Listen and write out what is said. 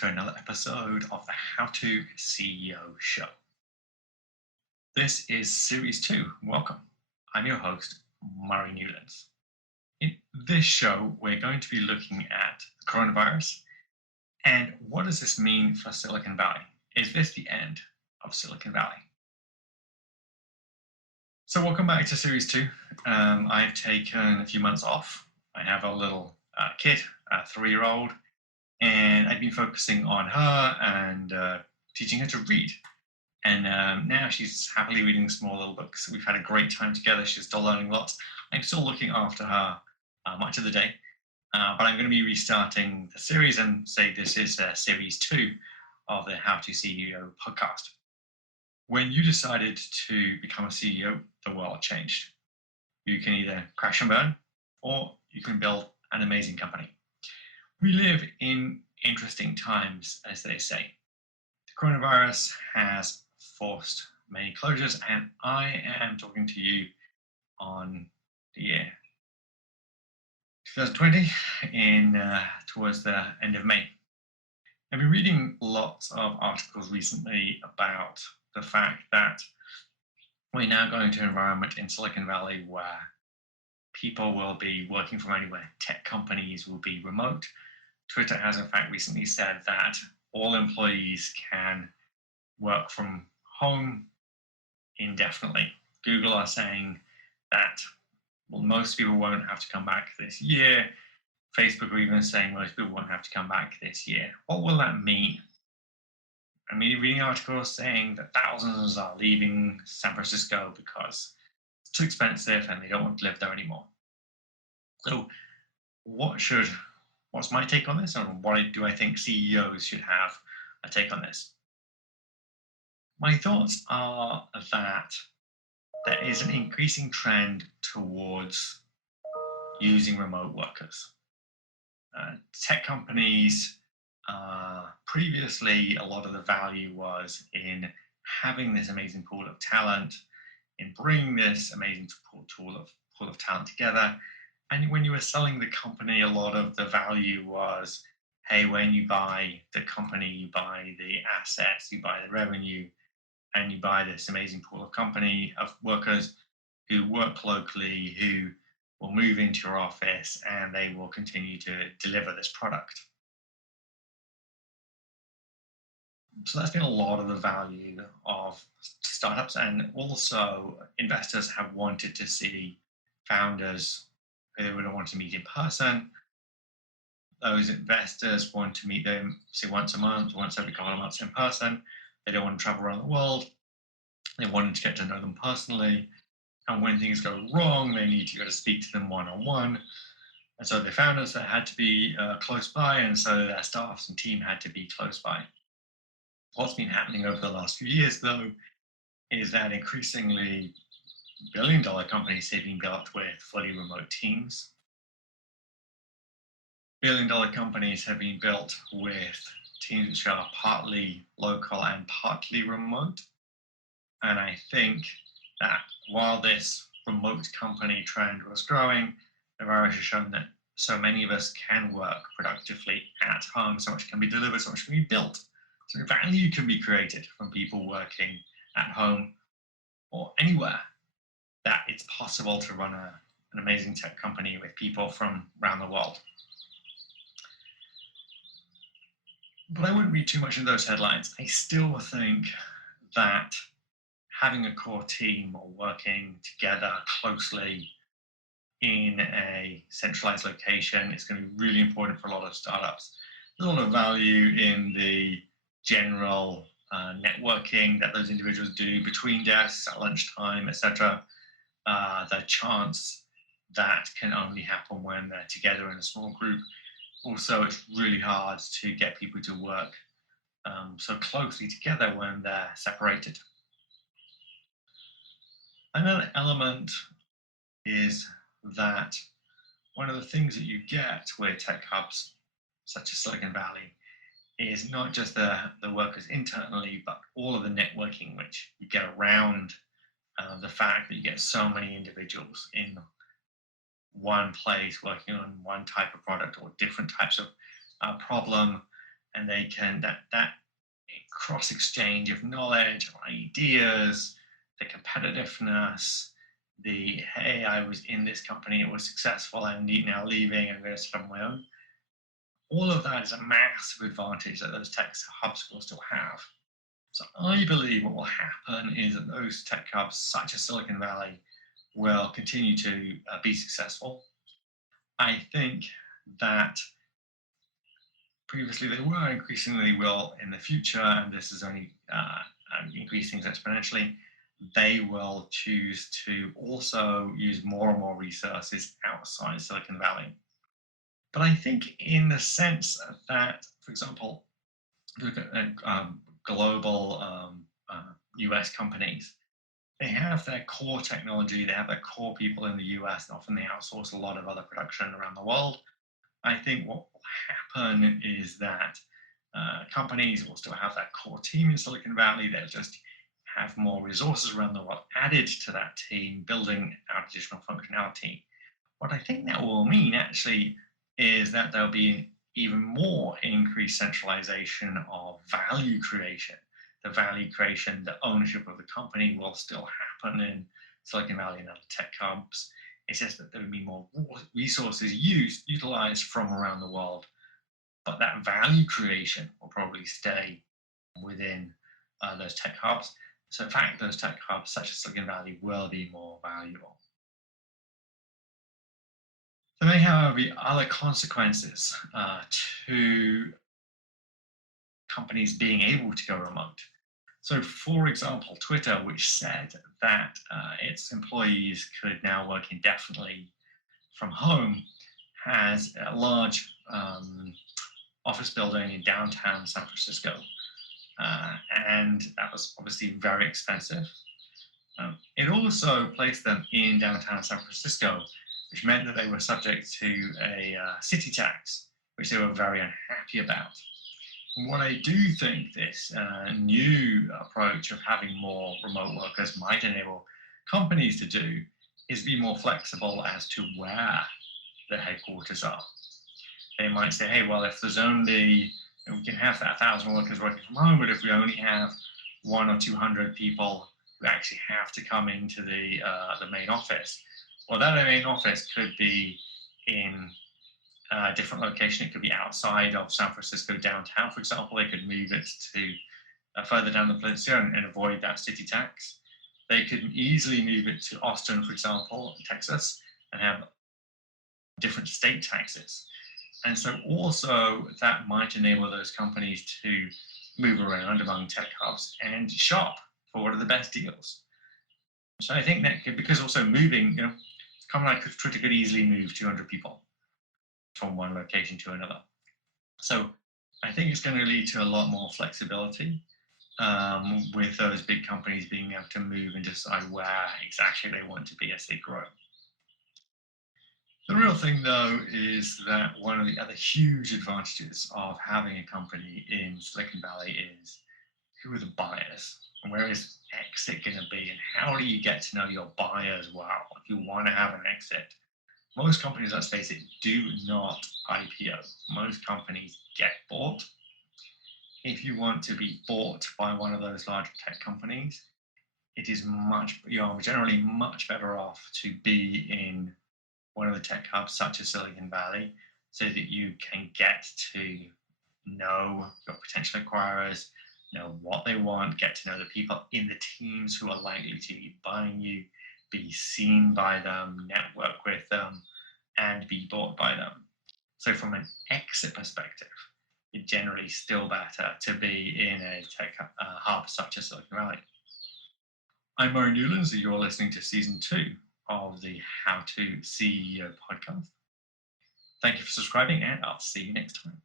to another episode of the How to CEO Show. This is Series 2. Welcome. I'm your host, Murray Newlands. In this show, we're going to be looking at the coronavirus and what does this mean for Silicon Valley? Is this the end of Silicon Valley? So welcome back to Series 2. I've taken a few months off. I have a little kid, a 3-year-old, and I've been focusing on her and teaching her to read. And now she's happily reading small little books. We've had a great time together. She's still learning lots. I'm still looking after her much of the day. But I'm going to be restarting the series and say this is Series 2 of the How to CEO podcast. When you decided to become a CEO, the world changed. You can either crash and burn, or you can build an amazing company. We live in interesting times, as they say. The coronavirus has forced many closures, and I am talking to you on the year 2020 towards the end of May. I've been reading lots of articles recently about the fact that we're now going to an environment in Silicon Valley where people will be working from anywhere. Tech companies will be remote. Twitter has in fact recently said that all employees can work from home indefinitely. Google are saying that most people won't have to come back this year. Facebook are even saying most people won't have to come back this year. What will that mean? I'm reading articles saying that thousands are leaving San Francisco because it's too expensive and they don't want to live there anymore. So what's my take on this, and what do I think CEOs should have a take on this? My thoughts are that there is an increasing trend towards using remote workers. Tech companies, previously, a lot of the value was in having this amazing pool of talent, in bringing this amazing pool of talent together. And when you were selling the company, a lot of the value was, hey, when you buy the company, you buy the assets, you buy the revenue, and you buy this amazing pool of workers who work locally, who will move into your office, and they will continue to deliver this product. So that's been a lot of the value of startups, and also investors have wanted to see founders who would want to meet in person. Those investors want to meet them, say, once a month, once every couple of months in person. They don't want to travel around the world. They wanted to get to know them personally. And when things go wrong, they need to go to speak to them one-on-one. And so the founders had to be close by, and so their staffs and team had to be close by. What's been happening over the last few years, though, is that increasingly billion-dollar companies have been built with fully remote teams. Billion-dollar companies have been built with teams which are partly local and partly remote. And I think that while this remote company trend was growing, the virus has shown that so many of us can work productively at home, so much can be delivered, so much can be built. So value can be created from people working at home or anywhere, that it's possible to run an amazing tech company with people from around the world. But I wouldn't read too much into those headlines. I still think that having a core team or working together closely in a centralized location is going to be really important for a lot of startups. There's a lot of value in the general networking that those individuals do between desks at lunchtime, etc. The chance that can only happen when they're together in a small group. Also, it's really hard to get people to work so closely together when they're separated. Another element is that one of the things that you get with tech hubs, such as Silicon Valley, is not just the workers internally, but all of the networking which you get around the fact that you get so many individuals in one place working on one type of product or different types of problem. and they can that cross exchange of knowledge, ideas, the competitiveness, the hey, I was in this company, it was successful, I'm now leaving, I'm going to set up my own. All of that is a massive advantage that those tech hubs will still have. So I believe what will happen is that those tech hubs, such as Silicon Valley, will continue to be successful. I think that previously they were, increasingly will in the future, and this is only increasing exponentially. They will choose to also use more and more resources outside Silicon Valley. But I think, in the sense that, for example, look at global US companies, they have their core technology, they have their core people in the US, and often they outsource a lot of other production around the world. I think what will happen is that companies will still have that core team in Silicon Valley. They'll just have more resources around the world added to that team, building out additional functionality. What I think that will mean actually is that there'll be even more increased centralization of value creation. The value creation, the ownership of the company will still happen in Silicon Valley and other tech hubs. It's just that there will be more resources utilized from around the world, but that value creation will probably stay within those tech hubs. So in fact, those tech hubs, such as Silicon Valley, will be more valuable. There may, however, be other consequences to companies being able to go remote. So, for example, Twitter, which said that its employees could now work indefinitely from home, has a large office building in downtown San Francisco. And that was obviously very expensive. It also placed them in downtown San Francisco, which meant that they were subject to a city tax, which they were very unhappy about. And what I do think this new approach of having more remote workers might enable companies to do is be more flexible as to where the headquarters are. They might say, hey, well, if there's only, we can have 1,000 workers working from home, but if we only have 100 or 200 people who actually have to come into the main office, well, that main office could be in a different location. It could be outside of San Francisco downtown, for example. They could move it to further down the peninsula and avoid that city tax. They could easily move it to Austin, for example, Texas, and have different state taxes. And so also that might enable those companies to move around among tech hubs and shop for what are the best deals. So I think that could, because also moving, a company like Twitter could easily move 200 people from one location to another. So I think it's going to lead to a lot more flexibility with those big companies being able to move and decide where exactly they want to be as they grow. The real thing, though, is that one of the other huge advantages of having a company in Silicon Valley is who are the buyers, and where is exit going to be, and how do you get to know your buyers well if you want to have an exit. Most companies, let's face it, do not IPO. Most companies get bought. If you want to be bought by one of those large tech companies, you're generally much better off to be in one of the tech hubs, such as Silicon Valley, so that you can get to know your potential acquirers, know what they want, get to know the people in the teams who are likely to be buying you, be seen by them, network with them, and be bought by them. So from an exit perspective, it's generally still better to be in a tech hub such as Silicon Valley. I'm Murray Newlands, and you're listening to Season 2 of the How to CEO podcast. Thank you for subscribing, and I'll see you next time.